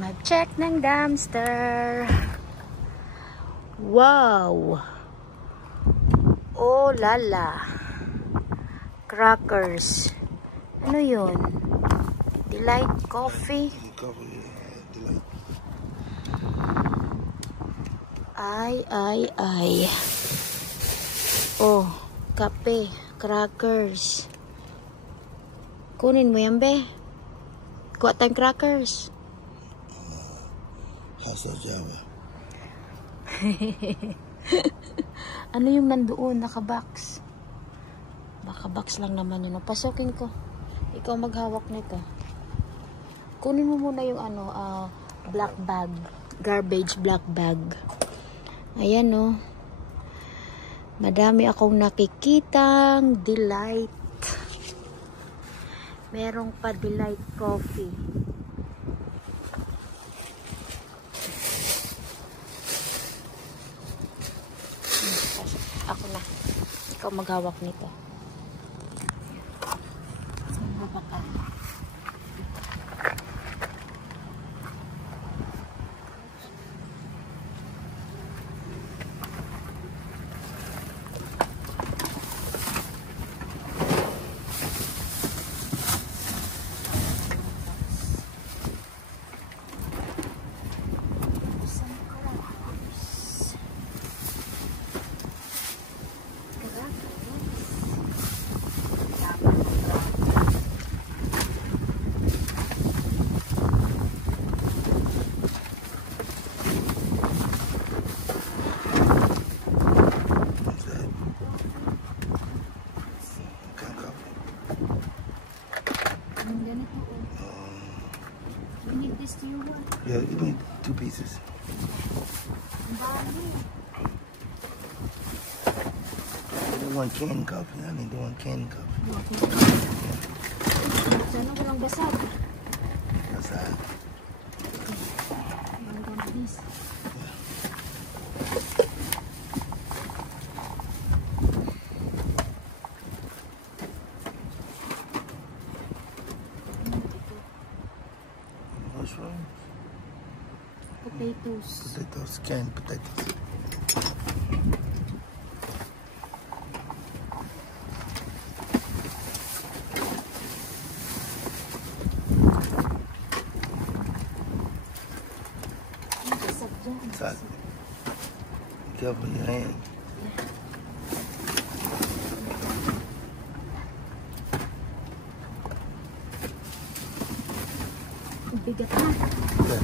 Mag-check ng dumpster. Wow! Oh lala. Crackers. Ano yun? Delight Coffee. Ay. Oh, kape. Crackers. Kunin mo yan, be. Kuha tayong crackers. Hasa Java. Ano yung nandoon? Naka-box. Naka-box lang naman yun. Pasokin ko. Ikaw maghawak nito. Kunin mo muna yung black bag. Garbage black bag. Ayan, oh. Madami akong nakikitang Delight. Merong pa Delight Coffee. Ako na. Ikaw maghawak nito. Yeah, you need 2 pieces. I need 1 canned coffee. I need 1 canned coffee. Sana walang basag. Basag. Mushrooms. Potatoes. Potatoes, canned potatoes. Exactly. Be careful your hand. Bigat na. Okay.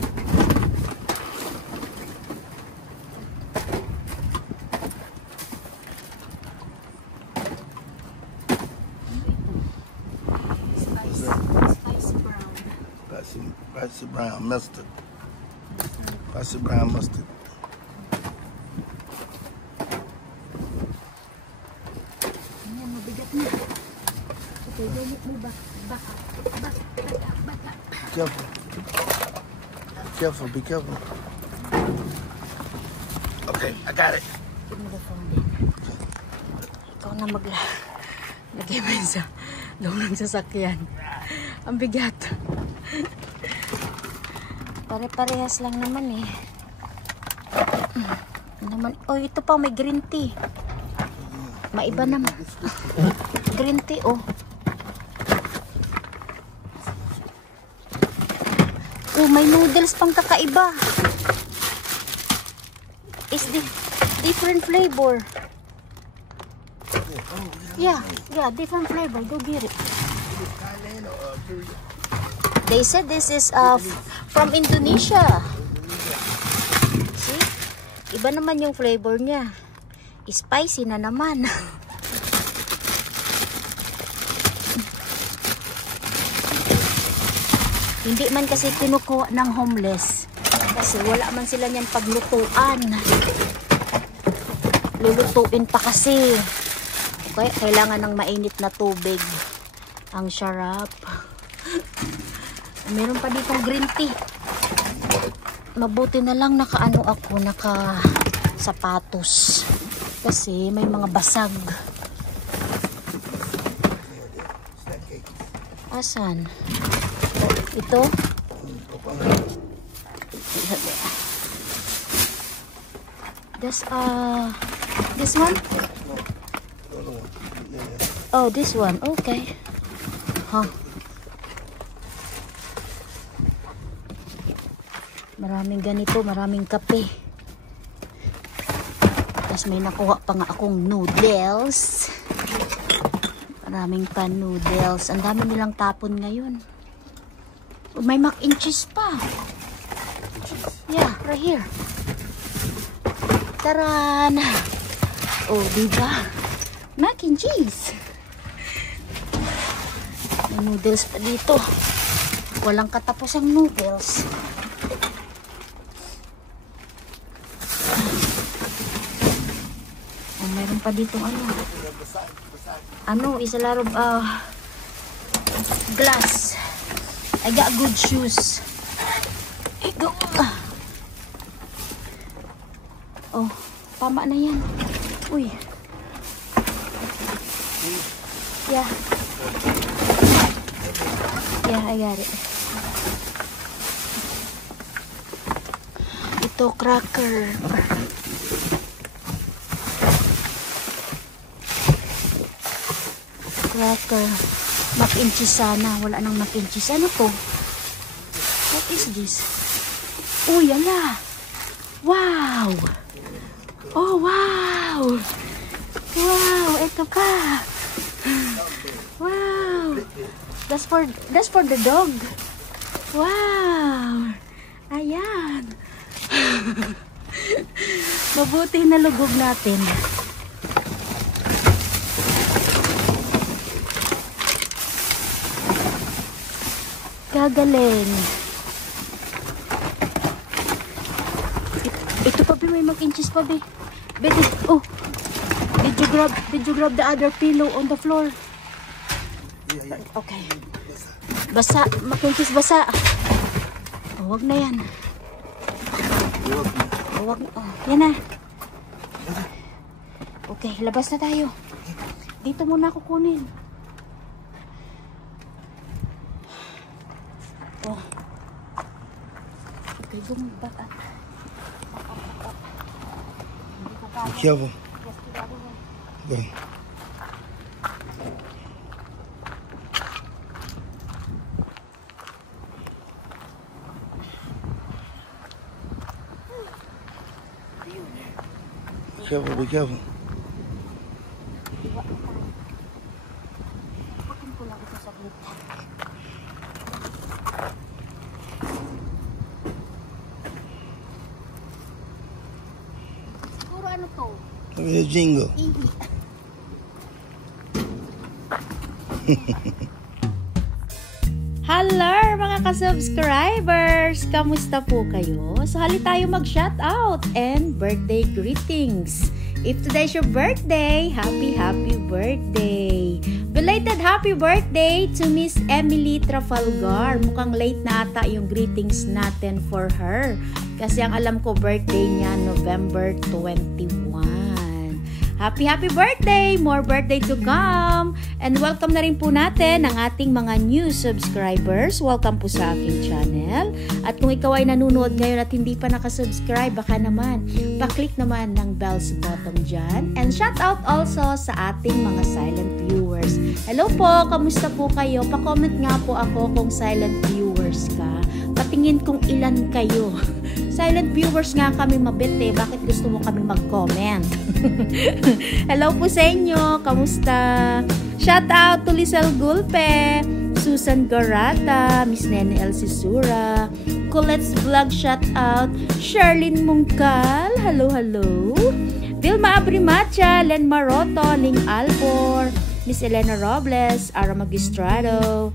Spicy brown mustard. Spicy brown mustard. Ayan, mabigat na. Okay, gamit mo ba? Baka. Be careful. Be careful, be careful. Okay, I got it. Give me the phone din. Ikaw na lagay mo yun sa loob ng sasakyan. Ang bigat. Pare-parehas lang naman eh. Oh, ito pa may green tea. Maiba naman. Green tea, oh. Oh, may noodles pang kakaiba. It's different flavor. Yeah, different flavor. Go get it. They said this is from Indonesia. See? Iba naman yung flavor niya. Spicy na naman. Hindi man kasi kinukuha ng homeless. Kasi wala man sila niyan paglutuan. Lulutuin pa kasi. Okay, kailangan ng mainit na tubig. Ang sarap. Meron pa ditong green tea. Mabuti na lang naka sapatos. Kasi may mga basag. Asan? Ito? This one? Oh, this one. Okay. Huh. Maraming ganito, maraming kape. Tapos may nakuha pa nga akong noodles. Maraming pa noodles. Ang dami nilang tapon ngayon. Oh, may mac and cheese pa. Yeah, right here. Taran! Oh, diba? Mac and cheese. May noodles pa dito. Walang katapos ang noodles. Oh, mayroon pa dito ano is a lot of glass. I got good shoes. Go. Oh, tama na yan. Uy. Yeah. Yeah, I got it. Ito, cracker. Cracker. Mac and cheese sana. Wala nang mac and cheese. Ano to? What is this? Oh, yala. Wow. Oh, wow. Wow, ito pa. Wow. That's for the dog. Wow. Ayan. Mabuti na lugog natin. Gagaling. Ito pa, may mac and cheese pa, be. Oh. Did you grab the other pillow on the floor? Okay. Basa, mac and cheese basa. Oh, wag na yan. Oh, wag. Oh, yan na. Okay, labas na tayo. Dito muna ako kunin. Oh. Okay, back up. Be careful. Go. Be careful. Siguro ano to? Look at the jingle. Hello mga ka-subscribers! Kamusta po kayo? So hali tayo mag-shoutout and birthday greetings. If today's your birthday, happy birthday! Belated happy birthday to Miss Emily Trafalgar. Mukhang late na ata yung greetings natin for her. Kasi ang alam ko birthday niya November 21. Happy birthday! More birthday to come! And welcome na rin po natin ang ating mga new subscribers. Welcome po sa aking channel. At kung ikaw ay nanonood ngayon at hindi pa nakasubscribe, baka naman, pa-click naman ng bells button dyan. And shout out also sa ating mga silent viewers. Hello po! Kamusta po kayo? Pa-comment nga po ako kung silent viewers ka. Patingin kung ilan kayo. Silent viewers nga kami mabit Bakit gusto mo kami mag-comment? Hello po sa inyo. Kamusta? Shout out to Lisel Gulpe, Susan Garata, Miss Nene El Sisura, Colette's Vlog shout out, Sherlyn Mungkal, hello. Vilma Abrimacha, Len Maroto, Ling Albor, Miss Elena Robles, Ara Magistrado,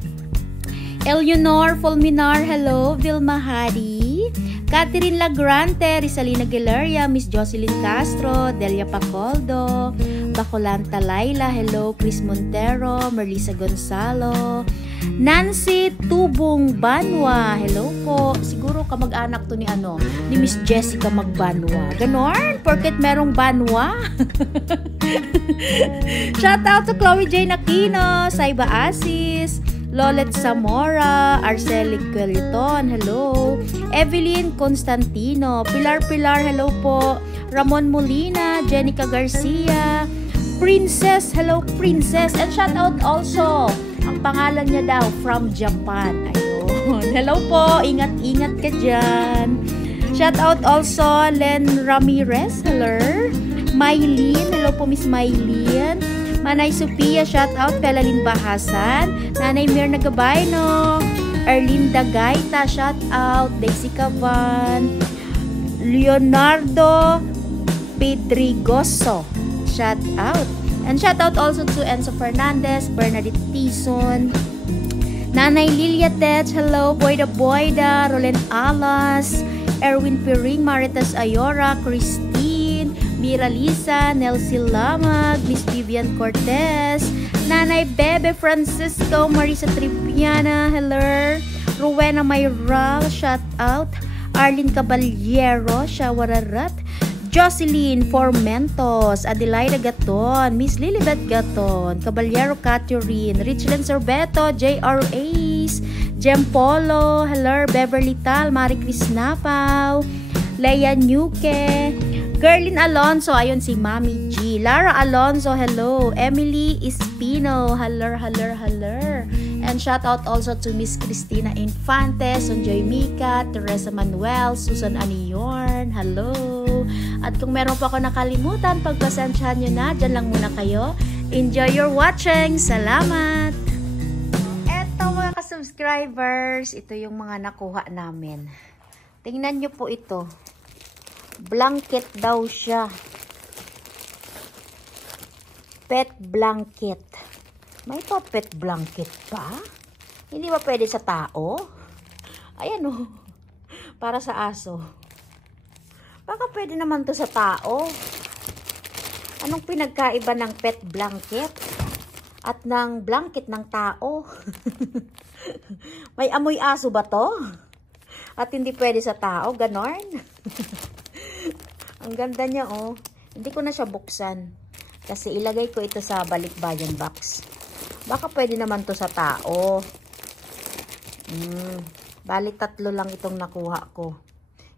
Eleanor Fulminar, hello. Vilma Hadi, Catherine Lagrante, Rizalina Gileria, Miss Jocelyn Castro, Delia Pacoldo, Bacolanta Laila, hello. Chris Montero, Merlisa Gonzalo, Nancy Tubong Banwa, hello po. Siguro kamag-anak to ni Miss Jessica Magbanwa. Ganon, porket merong Banwa. Shout out to Chloe Jane Aquino, Saiba Asis, Lolet Zamora, Arcelic Queliton, hello. Evelyn Constantino, Pilar, hello po. Ramon Molina, Jenica Garcia, Princess, hello Princess. And shout out also, ang pangalan niya daw, from Japan. Ayun, hello po, ingat-ingat ka dyan. Shout out also, Len Ramirez, hello. Mylene, hello po Miss Mylene. Manay Sophia, shout out. Pelalin Bahasan, Nanay Mir Nagabayno, Erlinda Gaita, shout out. Daisy Cavan, Leonardo Pedrigoso, shout out. And shout out also to Enzo Fernandez, Bernadette Tison, Nanay Lilia Tech, hello. Boyda, Roland Alas, Erwin Piring, Maritas Ayora, Christine, Mira Lisa, Nelsie Lamag, Miss Vivian Cortez, Nanay Bebe Francisco, Marisa Tripiana, hello. Rowena Mayral, shout out. Arlene Caballero, Shawararat, Jocelyn Formentos, Adelaida Gaton, Miss Lilibet Gaton, Caballero Catherine, Richland Sorbeto, J.R. Ace, Jem Polo, hello. Beverly Tal, Marie Cris Napaw, Leia Nuke, Gerlin Alonso, ayun si Mami G, Lara Alonso, hello. Emily Espino, hello. And shout out also to Miss Cristina Infante, Sonjoy Mika, Teresa Manuel, Susan Aniorn, hello. At kung meron pa ako nakalimutan, pagpasensyahan nyo na, dyan lang muna kayo. Enjoy your watching. Salamat! Eto mga ka-subscribers, ito yung mga nakuha namin. Tingnan nyo po ito. Blanket daw siya. Pet blanket. May pa pet blanket pa? Hindi ba pwede sa tao? Ayan o. Para sa aso. Baka pwede naman to sa tao. Anong pinagkaiba ng pet blanket at ng blanket ng tao? May amoy aso ba to? At hindi pwede sa tao? Ganon? Ang ganda niya oh. Hindi ko na siya buksan. Kasi ilagay ko ito sa balikbayan box. Baka pwede naman to sa tao. Balik 3 lang itong nakuha ko.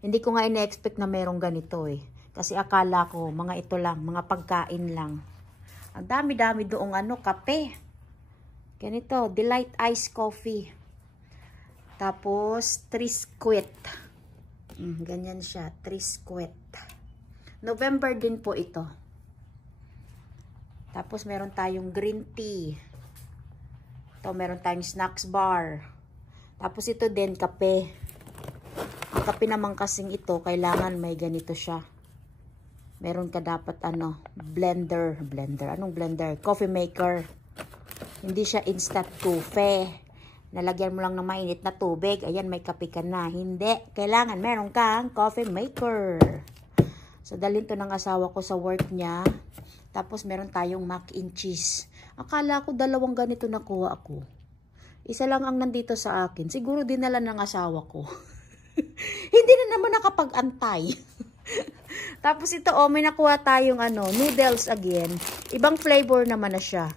Hindi ko nga ina-expect na merong ganito eh. Kasi akala ko, mga ito lang, mga pagkain lang. Ang dami-dami doong kape. Ganito, Delight Ice Coffee. Tapos, Triscuit. Ganyan siya, Triscuit. November din po ito. Tapos, meron tayong green tea. Ito, meron tayong snacks bar. Tapos, ito din, kape. Ang kape naman kasing ito, kailangan may ganito siya. Meron ka dapat blender. Anong blender? Coffee maker. Hindi siya instant coffee. Nalagyan mo lang ng mainit na tubig. Ayan, may kape ka na. Hindi. Kailangan meron kang coffee maker. So, dalhin to ng asawa ko sa work niya. Tapos, meron tayong mac and cheese. Akala ko 2 ganito nakuha ako. Isa lang ang nandito sa akin. Siguro dinala ng asawa ko. Hindi na naman nakapag-antay. Tapos ito, may nakuha tayong noodles again. Ibang flavor naman na siya.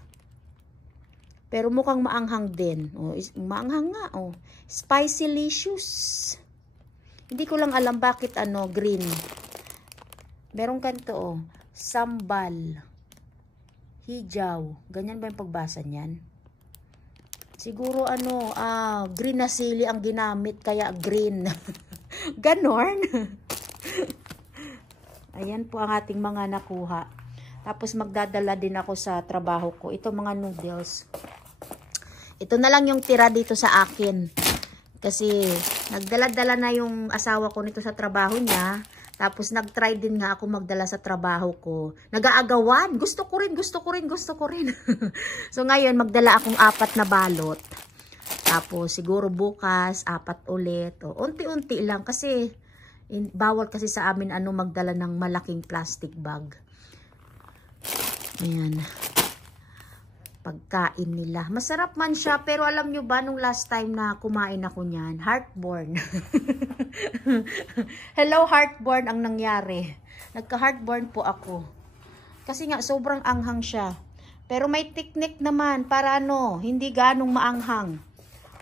Pero mukhang maanghang din. Maanghang nga, Spicy-licious. Hindi ko lang alam bakit green. Meron kanto, sambal. Hijaw. Ganyan ba yung pagbasa niyan? Siguro green na sili ang ginamit, kaya green. Ganon. Ayan po ang ating mga nakuha. Tapos magdadala din ako sa trabaho ko. Ito mga noodles. Ito na lang yung tira dito sa akin. Kasi nagdala-dala na yung asawa ko nito sa trabaho niya. Tapos nag-try din nga ako magdala sa trabaho ko. Nag-aagawan. Gusto ko rin. So ngayon magdala akong 4 na balot. Tapos siguro bukas 4 ulit. Unti-unti lang kasi bawal kasi sa amin magdala ng malaking plastic bag. Ayan. Pagkain nila. Masarap man siya, pero alam nyo ba nung last time na kumain ako niyan, heartburn. Hello, heartburn ang nangyari. Nagka-heartburn po ako. Kasi nga sobrang anghang siya. Pero may technique naman para hindi ganong maanghang.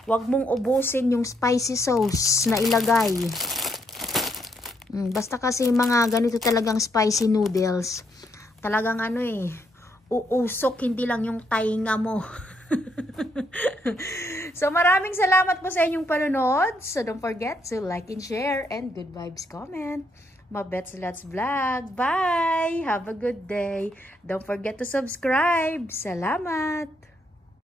Huwag mong ubusin yung spicy sauce na ilagay. Basta kasi mga ganito talagang spicy noodles. Talagang ano eh, uusok, hindi lang yung tainga mo. So maraming salamat po sa inyong panonood. So don't forget to like and share and good vibes comment. Mabets Let's Vlog. Bye! Have a good day. Don't forget to subscribe. Salamat!